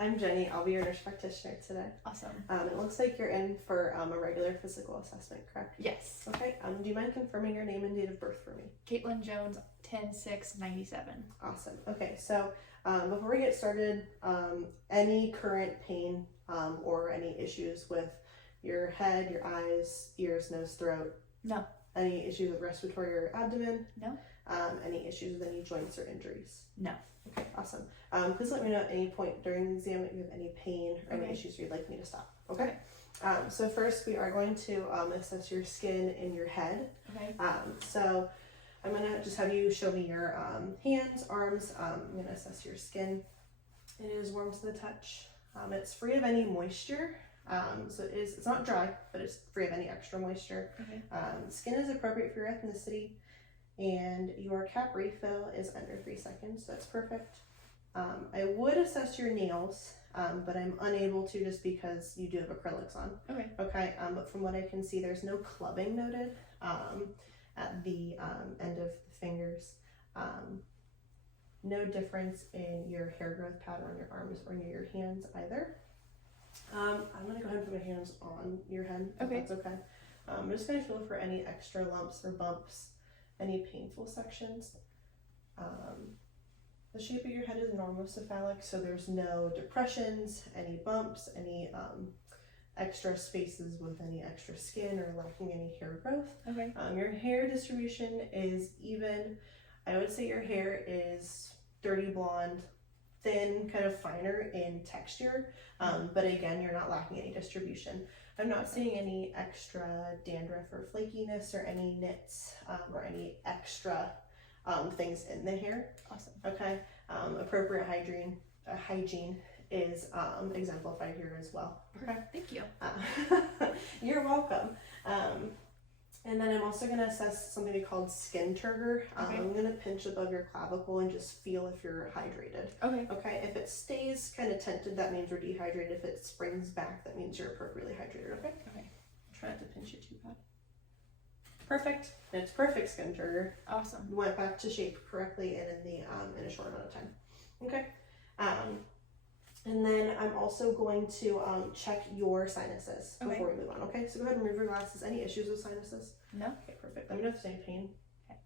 I'm Jenny. I'll be your nurse practitioner today. Awesome. It looks like you're in for a regular physical assessment, correct? Yes. Okay. Do you mind confirming your name and date of birth for me? Caitlin Jones, 10/6/97. Awesome. Okay, so before we get started, any current pain or any issues with your head, your eyes, ears, nose, throat? No. Any issues with respiratory or abdomen? No. Any issues with any joints or injuries? No. Okay, awesome. Please let me know at any point during the exam if you have any pain or any Okay. issues you'd like me to stop. Okay? So first we are going to assess your skin and your head. Okay. So I'm gonna just have you show me your hands, arms. I'm gonna assess your skin. It is warm to the touch. It's free of any moisture. So it's not dry, but it's free of any extra moisture. Okay. Skin is appropriate for your ethnicity, and your cap refill is under 3 seconds, so that's perfect. I would assess your nails, but I'm unable to just because you do have acrylics on. Okay. Okay, but from what I can see, there's no clubbing noted at the end of the fingers. No difference in your hair growth pattern on your arms or near your hands either. I'm gonna go ahead and put my hands on your head, if Okay. that's okay. I'm just gonna feel for any extra lumps or bumps, any painful sections. The shape of your head is normocephalic, so there's no depressions, any bumps, any extra spaces with any extra skin or lacking any hair growth. Okay. Your hair distribution is even. I would say your hair is dirty blonde, thin, kind of finer in texture, but again, you're not lacking any distribution. I'm not seeing any extra dandruff or flakiness or any nits or any extra things in the hair. Awesome. Okay. Appropriate hygiene is exemplified here as well. Okay. Thank you. You're welcome. And then I'm also going to assess something we call skin turgor. Okay. I'm going to pinch above your clavicle and just feel if you're hydrated. Okay. Okay, if it stays kind of tented, that means you're dehydrated. If it springs back, that means you're appropriately hydrated. Okay? Okay. Try not to pinch it too bad. Perfect. And it's perfect skin turgor. Awesome. You went back to shape correctly and in a short amount of time. Okay. And then I'm also going to check your sinuses before we move on. Okay, so go ahead and remove your glasses. Any issues with sinuses? No. Okay, perfect. Let me know if there's any pain. Okay.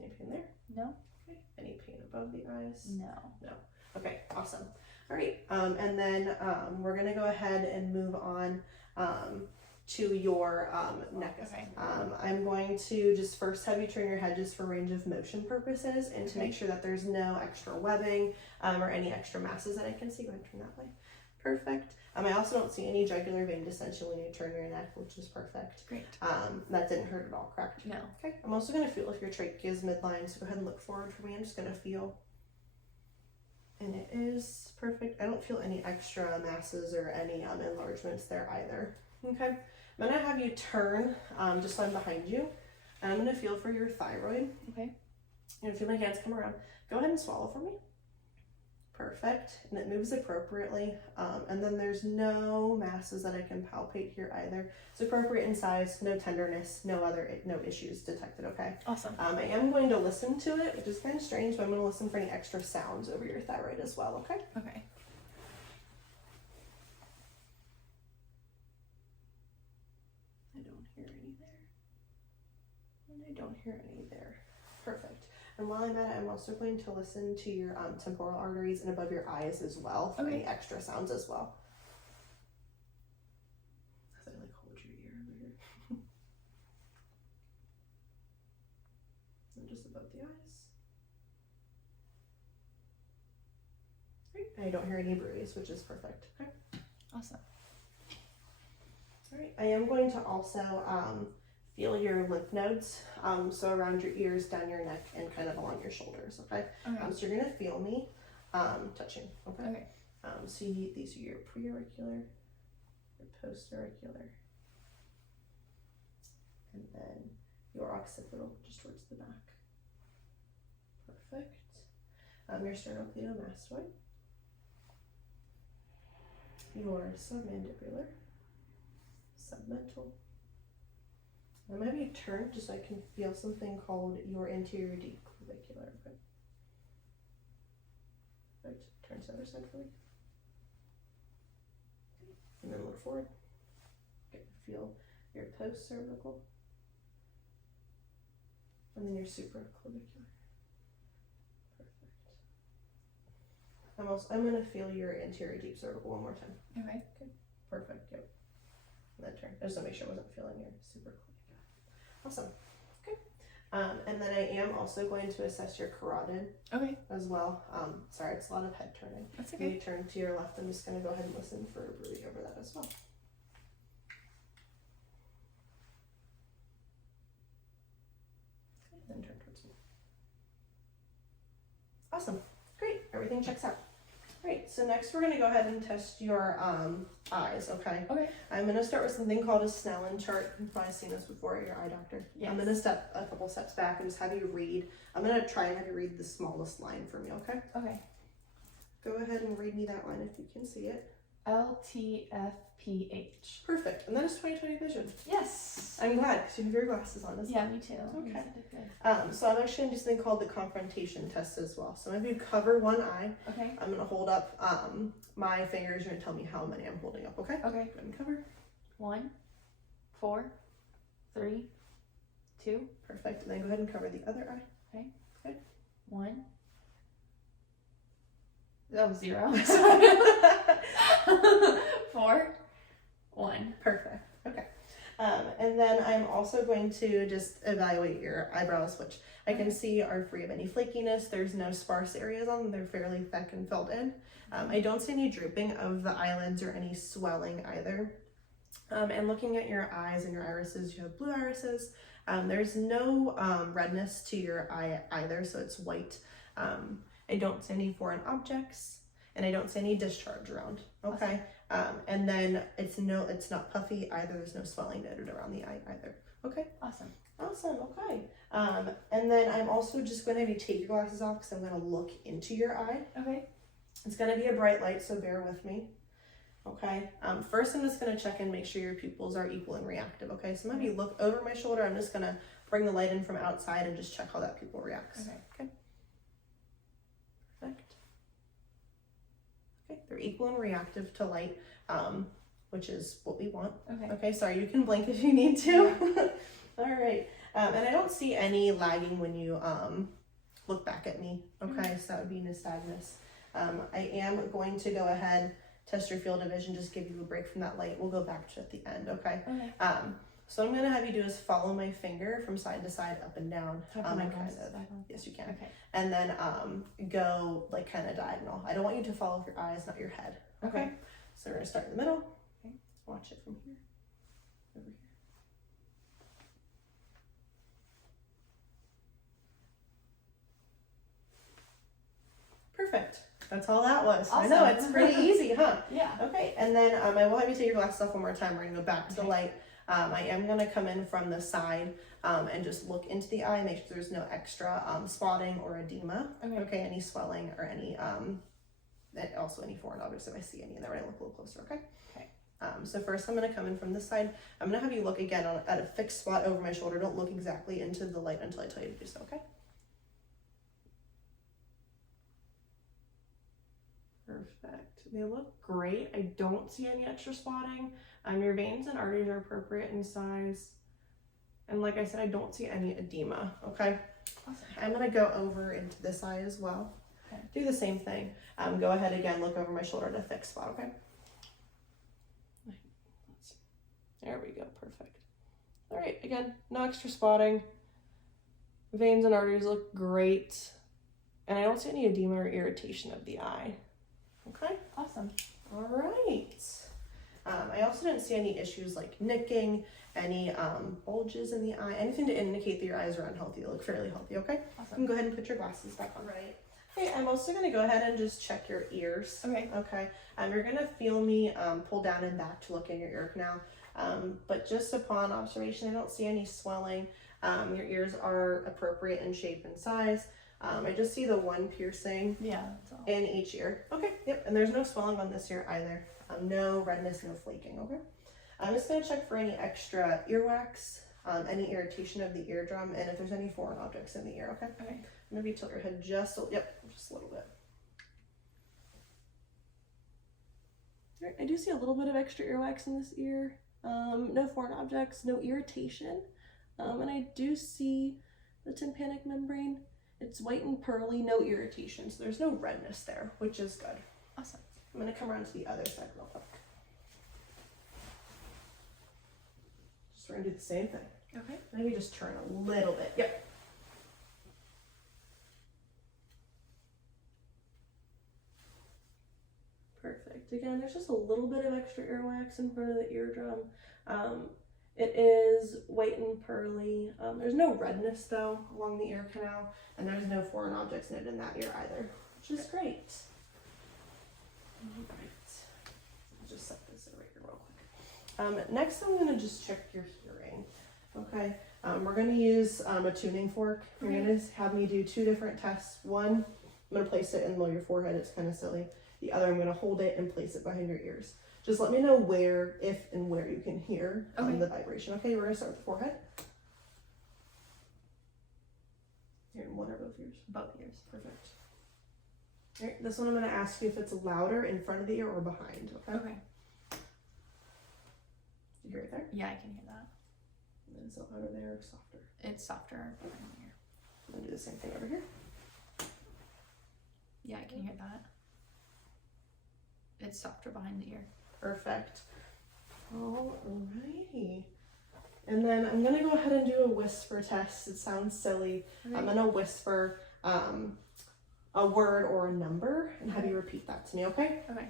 Any pain there? No. Okay. Any pain above the eyes? No. No. Okay, awesome. All right, and then we're gonna go ahead and move on to your neck. Okay. I'm going to just first have you turn your head just for range of motion purposes and to make sure that there's no extra webbing or any extra masses that I can see. Go ahead and turn that way. Perfect. I also don't see any jugular vein distension when you turn your neck, which is perfect. Great. That didn't hurt at all, correct? No. Okay. I'm also going to feel if your trachea is midline, so go ahead and look forward for me. I'm just going to feel. And it is perfect. I don't feel any extra masses or any enlargements there either. Okay. I'm going to have you turn just so I'm behind you. And I'm going to feel for your thyroid. Okay. And feel my hands come around. Go ahead and swallow for me. Perfect. And it moves appropriately. And then there's no masses that I can palpate here either. It's appropriate in size, no tenderness, no issues detected, okay? Awesome. I am going to listen to it, which is kind of strange, but I'm going to listen for any extra sounds over your thyroid as well, okay? Okay. I don't hear any there. And I don't hear any there. Perfect. And while I'm at it, I'm also going to listen to your temporal arteries and above your eyes as well for any extra sounds as well. As I like hold your ear over here. And just above the eyes. Great. I don't hear any bruise, which is perfect. Okay. Awesome. All right. I am going to also feel your lymph nodes, so around your ears, down your neck, and kind of along your shoulders, okay? Okay. So you're gonna feel me touching, okay? Okay. So these are your preauricular, your postauricular, and then your occipital, just towards the back. Perfect. Your sternocleidomastoid, your submandibular, submental. I'm going to have you turn just so I can feel something called your anterior declavicular. Okay. Perfect. Turn to the other side for me. And then look forward. Get to feel your post-cervical. And then your supraclavicular. Perfect. I'm going to feel your anterior deep cervical one more time. Okay. Okay. Perfect. Yep. And then turn. I just want to make sure I wasn't feeling your supraclavicular. Awesome. Okay. And then I am also going to assess your carotid Okay. as well. Sorry, it's a lot of head turning. That's When okay. you turn to your left, I'm just going to go ahead and listen for a breathe over that as well. Then turn towards me. Awesome. Great. Everything checks out. Great. So next we're going to go ahead and test your eyes, okay? Okay. I'm going to start with something called a Snellen chart. You've probably seen this before at your eye doctor. Yes. I'm going to step a couple steps back and just have you read. I'm going to try and have you read the smallest line for me, okay? Okay. Go ahead and read me that line if you can see it. LTFPH. Perfect. And that is 20/20 vision. Yes. I'm glad because you have your glasses on as well. Yeah, me too. Okay. You did good. So I'm actually going to do something called the confrontation test as well. So if you cover one eye, Okay. I'm going to hold up my fingers. You're going to tell me how many I'm holding up, okay? Okay. Go ahead and cover. 1, 4, 3, 2. Perfect. And then go ahead and cover the other eye. 1. Oh, 0. 4, 1. Perfect. Okay. And then I'm also going to just evaluate your eyebrows, which I can see are free of any flakiness. There's no sparse areas on them. They're fairly thick and filled in. I don't see any drooping of the eyelids or any swelling either. And looking at your eyes and your irises, you have blue irises. There's no redness to your eye either, so it's white. I don't see any foreign objects, and I don't see any discharge around. Okay. And then it's not puffy either. There's no swelling noted around the eye either. Okay. Awesome. Awesome. Okay. And then I'm also just going to have you take your glasses off because I'm going to look into your eye. Okay. It's going to be a bright light, so bear with me. Okay. First, I'm just going to check and make sure your pupils are equal and reactive. Okay. So maybe look over my shoulder. I'm just going to bring the light in from outside and just check how that pupil reacts. Okay. Okay. Perfect. Okay. They're equal and reactive to light, which is what we want. Okay. Okay. Sorry, you can blink if you need to. All right. And I don't see any lagging when you look back at me. Okay. So that would be nystagmus. I am going to go ahead, test your field of vision, just give you a break from that light. We'll go back to it at the end, okay? Okay. So I'm going to have you do is follow my finger from side to side, up and down. Can I put my And glasses kind of, back on? yes, you can. Okay. And then go like kind of diagonal. I don't want you to follow with your eyes, not your head. Okay. So we're going to start in the middle. Okay. Watch it from here, over here. Perfect. That's all that was. Awesome. I know, it's pretty easy, huh? Yeah. Okay, and then I will have you take your glasses off one more time. We're gonna go back to the Okay. light. I am gonna come in from the side and just look into the eye, make sure there's no extra spotting or edema. Okay. Any swelling or any also any foreign objects if I see any in there. When I look a little closer. Okay. Okay. So first I'm gonna come in from this side. I'm gonna have you look again at a fixed spot over my shoulder. Don't look exactly into the light until I tell you to do so. Okay. Perfect. They look great. I don't see any extra spotting. Your veins and arteries are appropriate in size. And like I said, I don't see any edema. Okay. Awesome. I'm going to go over into this eye as well. Okay. Do the same thing. Go ahead again, look over my shoulder at a fixed spot. Okay. There we go. Perfect. All right. Again, no extra spotting. Veins and arteries look great. And I don't see any edema or irritation of the eye. Okay. Awesome. All right. I also didn't see any issues like nicking, any bulges in the eye, anything to indicate that your eyes are unhealthy. They look fairly healthy, okay? You Awesome. can go ahead and put your glasses back on. Right. Okay, I'm also going to go ahead and just check your ears. Okay. Okay. You're going to feel me pull down and back to look in your ear canal. But just upon observation, I don't see any swelling. Your ears are appropriate in shape and size. I just see the one piercing Yeah, that's all. in each ear. Okay, yep, and there's no swelling on this ear either. No redness, no flaking, okay? I'm just gonna check for any extra earwax, any irritation of the eardrum, and if there's any foreign objects in the ear, okay? Okay. Maybe tilt your head just a little bit. Right, I do see a little bit of extra earwax in this ear. No foreign objects, no irritation. And I do see the tympanic membrane. It's white and pearly, no irritation. So there's no redness there, which is good. Awesome. I'm gonna come around to the other side real quick. Just we're gonna do the same thing. Okay. Maybe just turn a little bit. Yep. Perfect. Again, there's just a little bit of extra earwax in front of the eardrum. It is white and pearly. There's no redness though along the ear canal, and there's no foreign objects knitted in that ear either, which is great. All right. I'll just set this over here real quick. Next, I'm gonna just check your hearing. Okay. We're gonna use a tuning fork. You're gonna have me do 2 different tests. One, I'm gonna place it in below your forehead. It's kind of silly. The other, I'm gonna hold it and place it behind your ears. Just let me know where, if and where you can hear the vibration. Okay, we're gonna start with the forehead. You're in one or both ears? Both ears. Perfect. All right, this one I'm gonna ask you if it's louder in front of the ear or behind. Okay. Okay. You hear it there? Yeah, I can hear that. And then is it louder there or softer? It's softer behind the ear. I'm gonna do the same thing over here. Yeah, I can hear that. It's softer behind the ear. Perfect. Alrighty. And then I'm gonna go ahead and do a whisper test. It sounds silly. Okay. I'm gonna whisper a word or a number and have you repeat that to me, okay? Okay.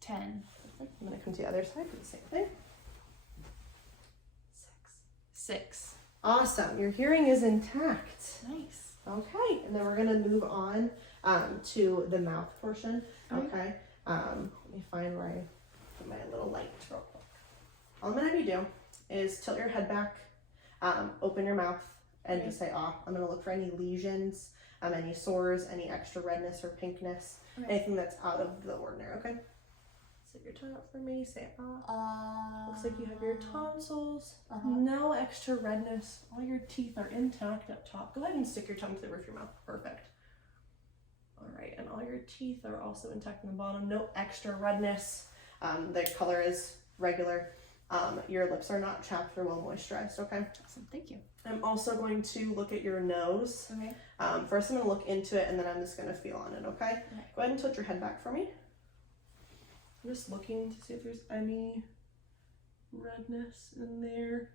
10. Perfect. I'm gonna come to the other side for the same thing. 6. Awesome. Your hearing is intact. Nice. Okay. And then we're gonna move on to the mouth portion. Okay. Let me find where I put my little light real quick. All I'm gonna have you do is tilt your head back, open your mouth, and just say "ah." I'm gonna look for any lesions, any sores, any extra redness or pinkness, anything that's out of the ordinary. Okay. Sit your tongue up for me. Say "ah." Looks like you have your tonsils. No extra redness. All your teeth are intact up top. Go ahead and stick your tongue to the roof of your mouth. Perfect. All right, and all your teeth are also intact in the bottom. No extra redness. The color is regular. Your lips are not chapped or well moisturized. Okay. Awesome. Thank you. I'm also going to look at your nose. Okay. First, I'm going to look into it, and then I'm just going to feel on it. Okay. Go ahead and tilt your head back for me. I'm just looking to see if there's any redness in there.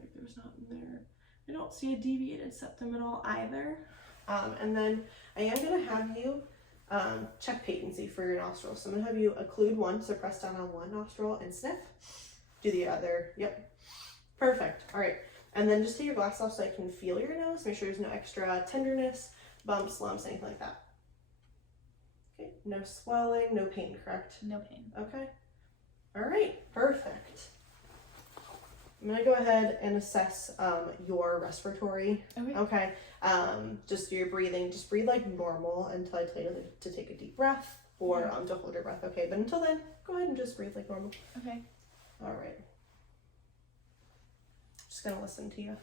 Like there's not in there. I don't see a deviated septum at all either. And then I am going to have you check patency for your nostrils. So I'm going to have you occlude one, so press down on one nostril and sniff. Do the other. Yep. Perfect. All right. And then just take your glasses off so I can feel your nose. Make sure there's no extra tenderness, bumps, lumps, anything like that. Okay. No swelling, no pain, correct? No pain. Okay. All right. Perfect. I'm going to go ahead and assess your respiratory. Okay. Just your breathing. Just breathe like normal until I tell you to take a deep breath or to hold your breath. Okay. But until then, go ahead and just breathe like normal. Okay. All right. Just going to listen to you.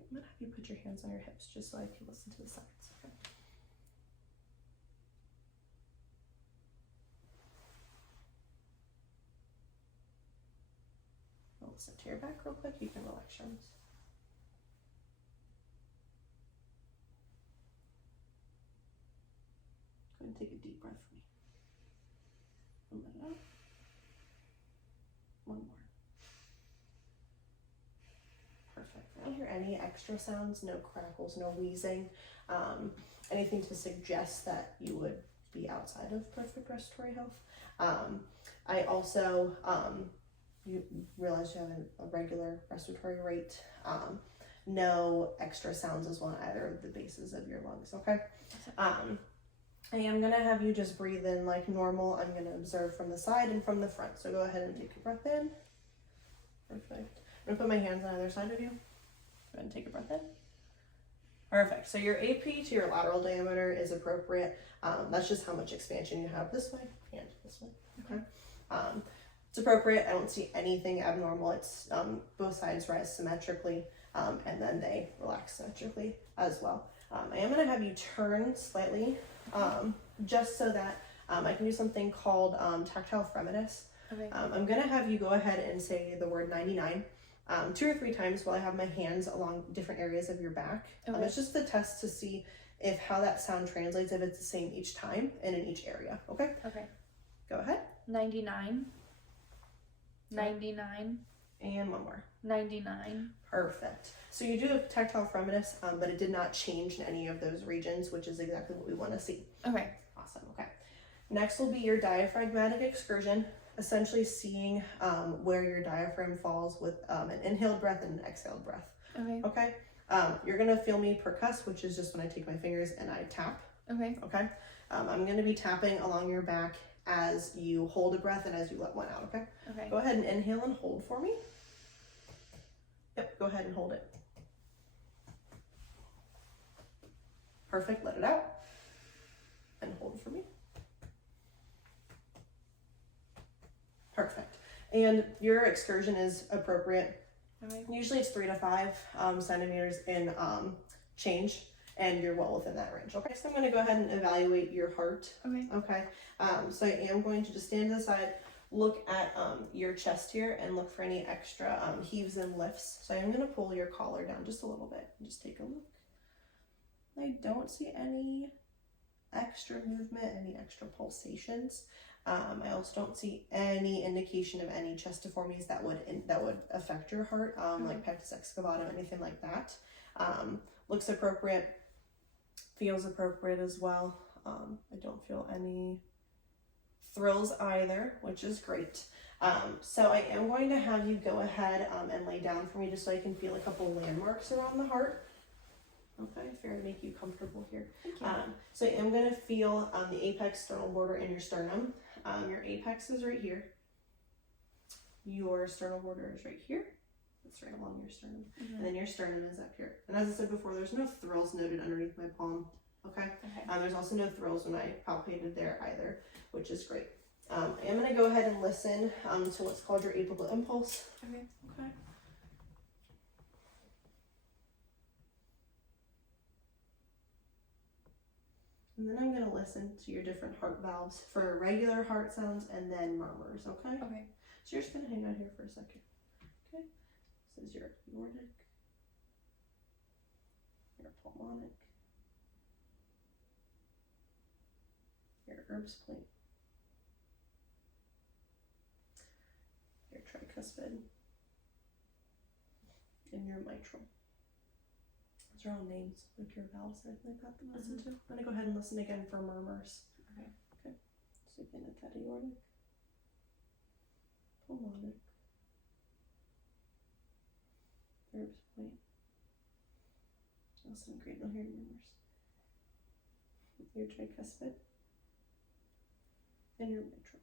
I'm going to have you put your hands on your hips just so I can listen to the sides. Okay. I'll listen to your back real quick. You can relax your arms. Go ahead and take a deep breath for me. And let it out. One more. Perfect. I don't hear any extra sounds, no crackles, no wheezing, anything to suggest that you would be outside of perfect respiratory health. I also, you realize you have a regular respiratory rate. No extra sounds as well on either of the bases of your lungs, okay? I am gonna have you just breathe in like normal. I'm gonna observe from the side and from the front. So go ahead and take your breath in. Perfect. I'm gonna put my hands on either side of you. Go ahead and take a breath in. Perfect. So your AP to your lateral diameter is appropriate. That's just how much expansion you have this way and this way. Okay. It's appropriate. I don't see anything abnormal. It's both sides rise symmetrically, and then they relax symmetrically as well. I am going to have you turn slightly, just so that I can do something called tactile fremitus. Okay. I'm going to have you go ahead and say the word 99 2 or 3 times while I have my hands along different areas of your back. Okay. It's just the test to see if how that sound translates, if it's the same each time and in each area. Okay? Okay. Go ahead. 99. 99. And one more. 99. Perfect. So you do have tactile fremitus, but it did not change in any of those regions, which is exactly what we want to see. Okay. Awesome. Okay. Next will be your diaphragmatic excursion, essentially seeing where your diaphragm falls with an inhaled breath and an exhaled breath. Okay. Okay. You're going to feel me percuss, which is just when I take my fingers and I tap. Okay. Okay. I'm going to be tapping along your back as you hold a breath and as you let one out. Okay. Okay. Go ahead and inhale and hold for me. Yep. Go ahead and hold it. Perfect. Let it out. And hold for me. Perfect. And your excursion is appropriate. Okay. Usually it's 3 to 5 centimeters in change, and you're well within that range. Okay, so I'm going to go ahead and evaluate your heart. Okay. Okay, so I am going to just stand to the side, look at your chest here, and look for any extra heaves and lifts. So I am going to pull your collar down just a little bit. Just take a look. I don't see any extra movement, any extra pulsations. I also don't see any indication of any chest deformities that would affect your heart, like pectus excavatum, anything like that. Looks appropriate, feels appropriate as well. I don't feel any thrills either, which is great. So I am going to have you go ahead and lay down for me just so I can feel a couple landmarks around the heart. Okay, if you're going to make you comfortable here. Thank you. So I am going to feel the apex sternal border in your sternum. Your apex is right here. Your sternal border is right here. It's right along your sternum. Mm-hmm. And then your sternum is up here. And as I said before, there's no thrills noted underneath my palm. Okay? Okay. There's also no thrills when I palpated there either, which is great. I am going to go ahead and listen to what's called your apical impulse. Okay. Okay. And then I'm going to listen to your different heart valves for regular heart sounds and then murmurs, okay? Okay. So you're just going to hang out here for a second. Okay? This is your aortic, your pulmonic, your Erb's plate, your tricuspid, and your mitral. Those are all names, like your valves and everything like that to listen to. I'm going to go ahead and listen again for murmurs. Okay. Okay. So again at that aortic, pulmonic, Erb's plate. Listen, great, I'll hear murmurs. Your tricuspid, and your mitral.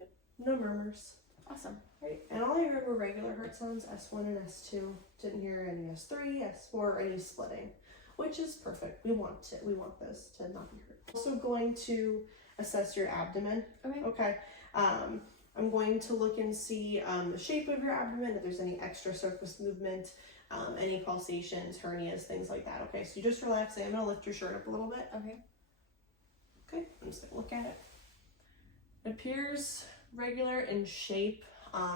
Yep. No murmurs. Awesome. Right, and all I heard were regular heart sounds, S1 and S2. Didn't hear any S3, S4, or any splitting, which is perfect. We want those to not be heard. Also going to assess your abdomen. Okay. Okay. I'm going to look and see the shape of your abdomen, if there's any extra surface movement, any pulsations, hernias, things like that. Okay, so you just relax. I'm going to lift your shirt up a little bit. Okay. Okay, I'm just going to look at it. It appears regular in shape.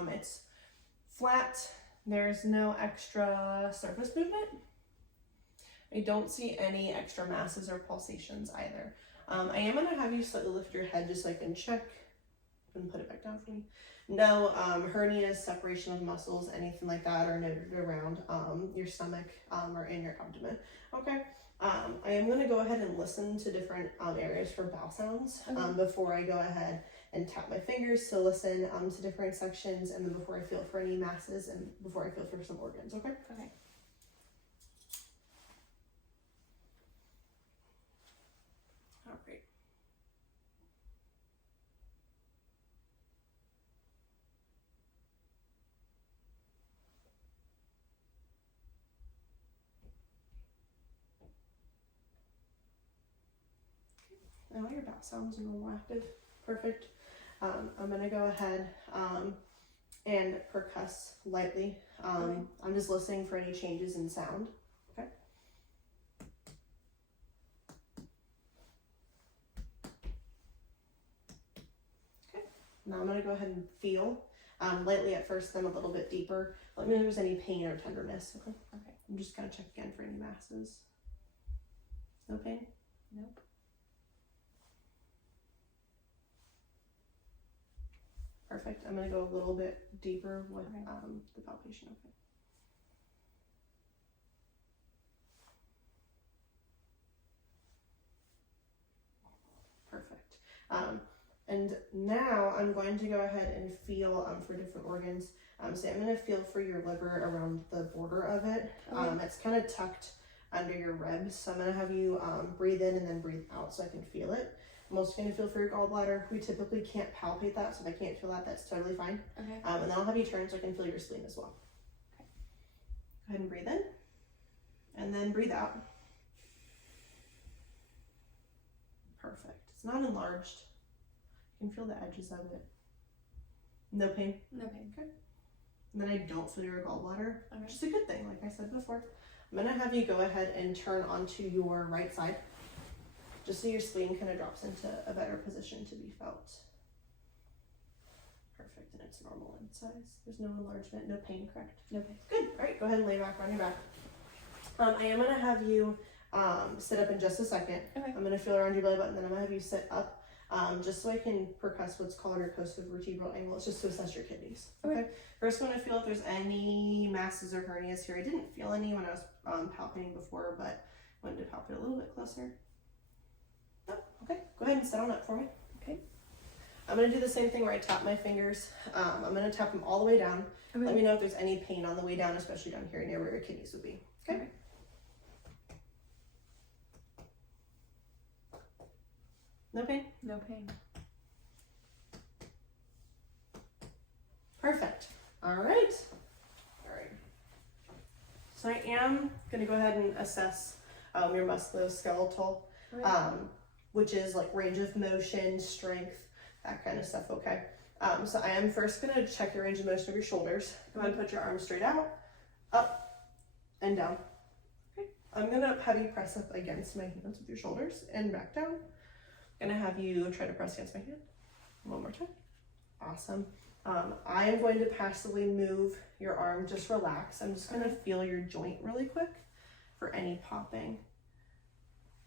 It's flat. There's no extra surface movement. I don't see any extra masses or pulsations either. I am going to have you slightly lift your head just so I can check and put it back down for me. No hernias, separation of muscles, anything like that are noted around your stomach or in your abdomen. Okay. I am going to go ahead and listen to different areas for vowel sounds before I go ahead and tap my fingers to listen to different sections, and then before I feel for any masses and before I feel for some organs. Okay? Okay. All right. Oh, your bat sounds normal active. Perfect. I'm gonna go ahead and percuss lightly. Okay. I'm just listening for any changes in sound. Okay. Okay. Now I'm gonna go ahead and feel lightly at first, then a little bit deeper. Let me know if there's any pain or tenderness. Okay. Okay. I'm just gonna check again for any masses. No pain? Nope. Perfect. I'm gonna go a little bit deeper with Okay. the palpation. Okay. Perfect. And now I'm going to go ahead and feel for different organs. So I'm going to feel for your liver around the border of it. Okay. It's kind of tucked under your ribs. So I'm going to have you breathe in and then breathe out so I can feel it. I'm also going to feel for your gallbladder. We typically can't palpate that, so if I can't feel that, that's totally fine. Okay. And then I'll have you turn so I can feel your spleen as well. Okay. Go ahead and breathe in. And then breathe out. Perfect. It's not enlarged. You can feel the edges of it. No pain. No pain. Okay. And then I don't feel your gallbladder, Okay. which is a good thing, like I said before. I'm gonna have you go ahead and turn onto your right side, just so your spleen kind of drops into a better position to be felt. Perfect, and it's normal in size. There's no enlargement, no pain, correct? No pain. Good. All right, go ahead and lay back on your back. I am gonna have you sit up in just a second. Okay. I'm gonna feel around your belly button, then I'm gonna have you sit up. Just so I can percuss what's called your costovertebral angle. It's just to assess your kidneys. Okay. First, I'm gonna feel if there's any masses or hernias here. I didn't feel any when I was palpating before, but I wanted to palpate a little bit closer. Oh, okay. Go ahead and sit on up for me. Okay. I'm gonna do the same thing where I tap my fingers. I'm gonna tap them all the way down. Okay. Let me know if there's any pain on the way down, especially down here near where your kidneys would be. Okay. Okay. No pain? No pain. Perfect. All right. All right. So I am going to go ahead and assess your musculoskeletal, Okay. which is like range of motion, strength, that kind of stuff. Okay. So I am first going to check your range of motion of your shoulders. Go ahead and put your arms straight out, up, and down. Okay. I'm going to have you press up against my hands with your shoulders and back down. I'm going to have you try to press against my hand. One more time. Awesome. I am going to passively move your arm. Just relax. I'm just going to feel your joint really quick for any popping.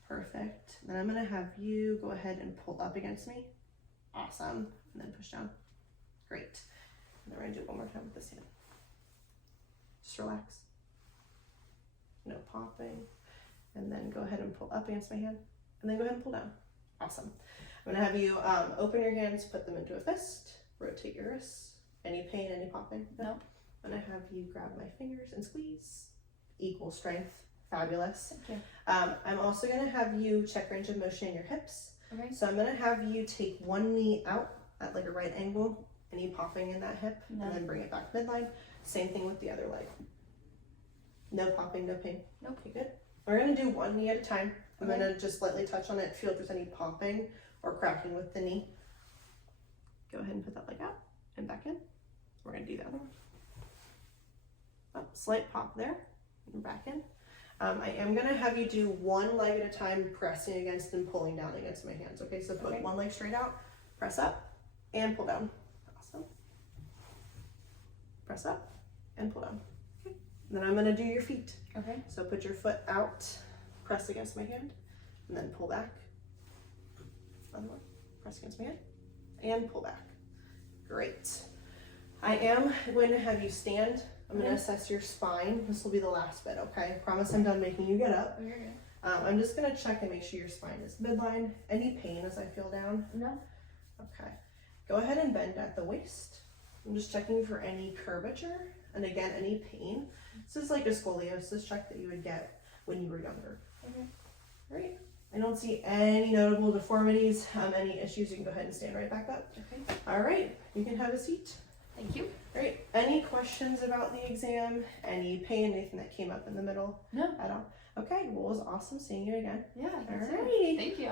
Perfect. Then I'm going to have you go ahead and pull up against me. Awesome. And then push down. Great. And then we're going to do it one more time with this hand. Just relax. No popping. And then go ahead and pull up against my hand. And then go ahead and pull down. Awesome. I'm going to have you open your hands, put them into a fist, rotate your wrists. Any pain, any popping? Nope. I'm going to have you grab my fingers and squeeze. Equal strength. Fabulous. Thank you. I'm also going to have you check range of motion in your hips. Okay. So I'm going to have you take one knee out at like a right angle, any popping in that hip, No. and then bring it back midline. Same thing with the other leg. No popping, no pain. Nope. Okay, good. We're going to do one knee at a time. I'm Okay. going to just lightly touch on it, feel if there's any popping or cracking with the knee. Go ahead and put that leg out and back in. We're going to do the other one. Oh, slight pop there and back in. I am going to have you do one leg at a time, pressing against and pulling down against my hands. Okay, so put Okay. one leg straight out, press up and pull down. Awesome. Press up and pull down. Okay. Then I'm going to do your feet. Okay. So put your foot out, press against my hand, and then pull back. Another one. Press against my hand and pull back. Great. I am going to have you stand. I'm going to assess your spine. This will be the last bit, okay? I promise I'm done making you get up. Oh, you're good. I'm just going to check and make sure your spine is midline. Any pain as I feel down? No. Okay. Go ahead and bend at the waist. I'm just checking for any curvature and again, any pain. This is like a scoliosis check that you would get when you were younger. Okay. Great. I don't see any notable deformities, any issues. You can go ahead and stand right back up. Okay. All right, you can have a seat. Thank you. Great. Any questions about the exam? Any pain, anything that came up in the middle No. at all? Okay, well, it was awesome seeing you again. Yeah. All that's it. righty. Thank you.